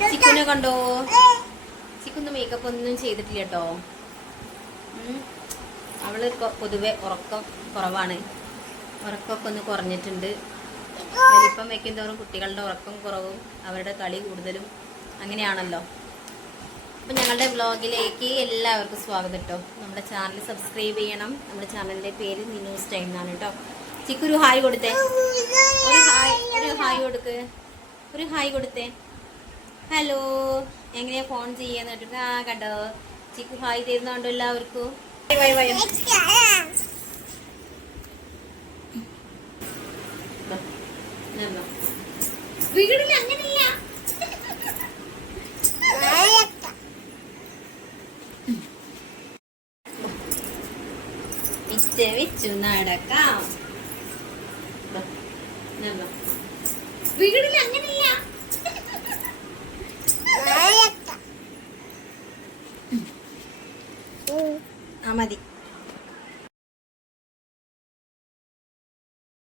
ചിക്കുനെ കണ്ടോ? ചിക്കുന്ന മേക്കപ്പ് ഒന്നും ചെയ്തിട്ടില്ല കേട്ടോ. അവള് പൊതുവെ ഉറക്കം കുറവാണ്. ഉറക്കമൊക്കെ ഒന്ന് കുറഞ്ഞിട്ടുണ്ട്. വലിപ്പം വയ്ക്കും തോറും കുട്ടികളുടെ ഉറക്കം കുറവും അവരുടെ കളി കൂടുതലും അങ്ങനെയാണല്ലോ. അപ്പം ഞങ്ങളുടെ വ്ളോഗിലേക്ക് എല്ലാവർക്കും സ്വാഗതം കേട്ടോ. നമ്മുടെ ചാനൽ സബ്സ്ക്രൈബ് ചെയ്യണം. നമ്മുടെ ചാനലിൻ്റെ പേര് നിനൂസ് ടൈം എന്നാണ് കേട്ടോ. ചിക്കു ഒരു ഹായ് കൊടുത്തേ. ഒരു ഹായ് കൊടുക്ക്. ഒരു ഹായ് കൊടുത്തേ. ഹലോ, എങ്ങനെയാ ഫോൺ ചെയ്യാന്ന് കേട്ടിട്ട് കണ്ടോ ചിക്കു ഹായ് തരുന്നുണ്ടോ എല്ലാവർക്കും. വീടില്ല അങ്ങനെയില്ല. വെച്ചു നടക്കാം. വീടില്ല അങ്ങനെയില്ല. മതി.